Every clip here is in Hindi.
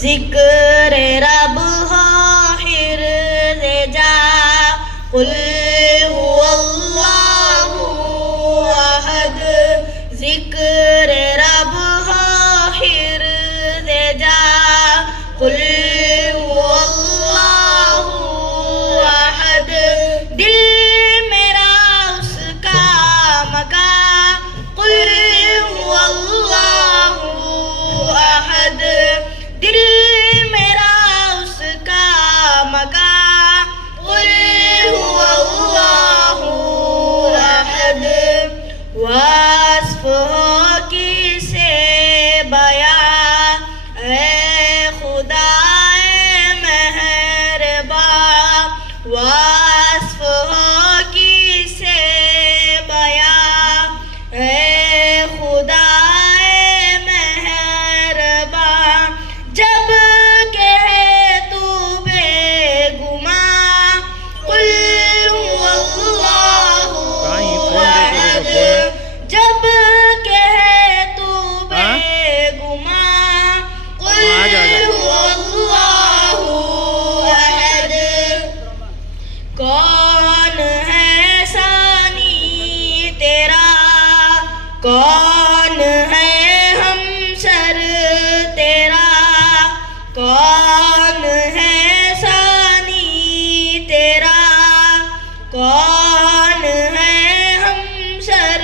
जिक्र रब हाहिर ले जा कुल हुवल्लाहु अहद। जिक्र रब हाहिर ले जा कुल हुवल्लाहु अहद। दिल मेरा उसका मका कुल हुवल्लाहु अहद। दिल मेरा उसका मका कुल हुवल्लाहु अहद। वास्फ हो किसे बयां ऐ खुदाए मेहरबां। वास्फ हो किसे बयां ऐ खुदाए मेहरबां। जब कहे तू बेगुमां कुल हुवल्लाहु अहद। जब कहे तू बेगुमां कुल हुवल्लाहु अहद। कौन है सानी तेरा, कौन है हमसर तेरा। कौन है सानी तेरा, कौन है हमसर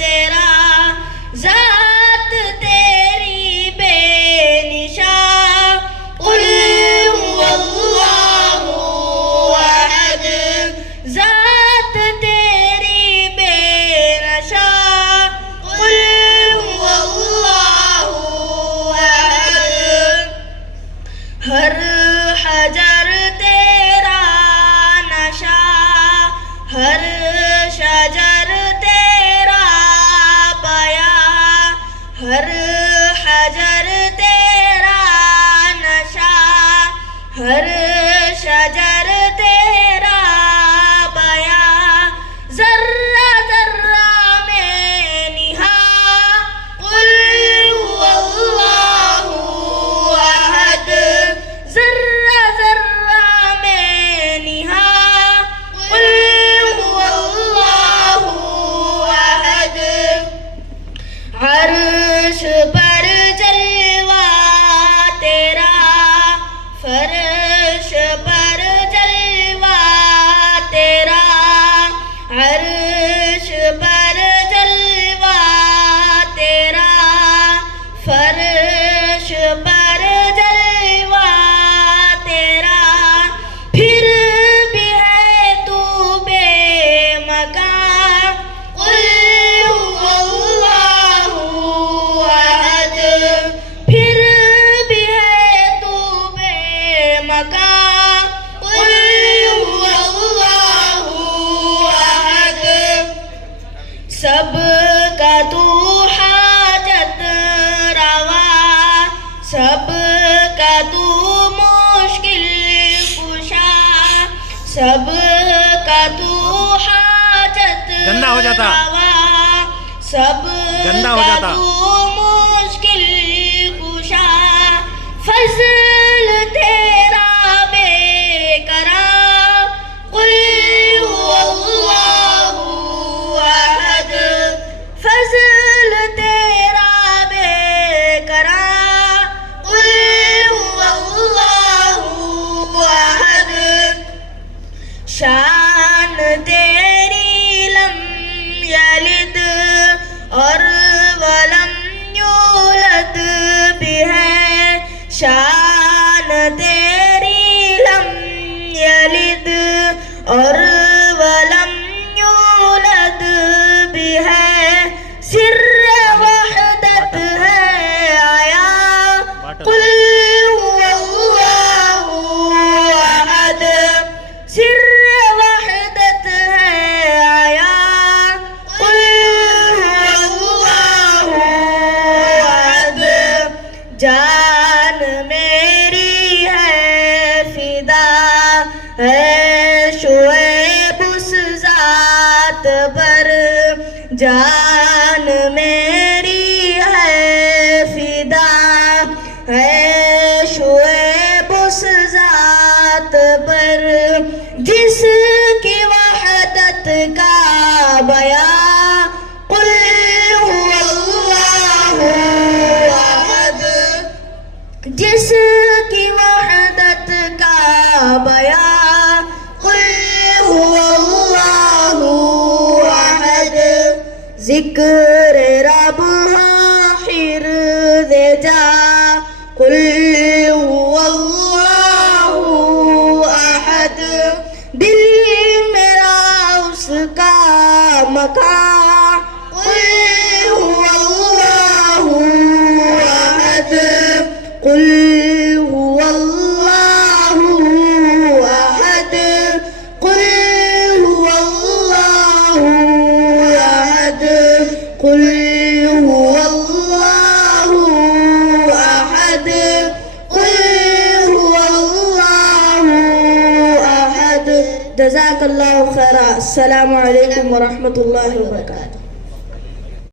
तेरा। जात तेरी बेनिशा कुल हुवल्लाहु अहद। जात तेरी बेनशा कुल हुवल्लाहु अहद। हर हजर तेरा नशा, हर शजर तेरा बया। हर हजर तेरा नशा, हर शजर तेरा बया। जर्रा जर्रा में निहा कुल हुवल्लाहु अहद। जर्रा जर्रा में निहा कुल हुवल्लाहु अहद। अर्श पर जलवा तेरा, फर्श पर जलवा तेरा। अर्श पर जलवा तेरा, फर्श पर जलवा तेरा। फिर भी है तू बेमकां कुल हुवल्लाहु अहद। फिर भी है तू बेमकां कुल हुवल्लाहु अहद। सबका तू हाजत रवा, सबका तू मुश्किल कुशा। सबका तू हाजत गंदा हो जाता। रवा, सबका गंदा हो जाता। तू मुश्किल कुशा। फजल तेरा बेकरार कुल हुवल्लाहु अहद। फजल तेरा बेकरार कुल हुवल्लाहु अहद। शान तेरी लम यलिद और वलम यूलद भी है। शान तेरी लम यलिद और वलम यूलद भी है। सिर्र वहदत है आया कुल हुवल्लाहु अहद। सिर्र वहदत है आया कुल हुवल्लाहु अहद। जान मेरी है फिदा है शुएब उस जात पर। जान मेरी है जिक्र रब आखिर दे जा कुल हुवल्लाहु अहद दिल मेरा उसका मकान कुल हुवल्लाहु अहद कुल हुवल्लाहु अहद कुल हुवल्लाहु अहद कुल हुवल्लाहु अहद कुल हुवल्लाहु अहद। जज़ाकल्लाहु खैरा। अस्सलामु अलैकुम व रहमतुल्लाहि व बरकातुहू।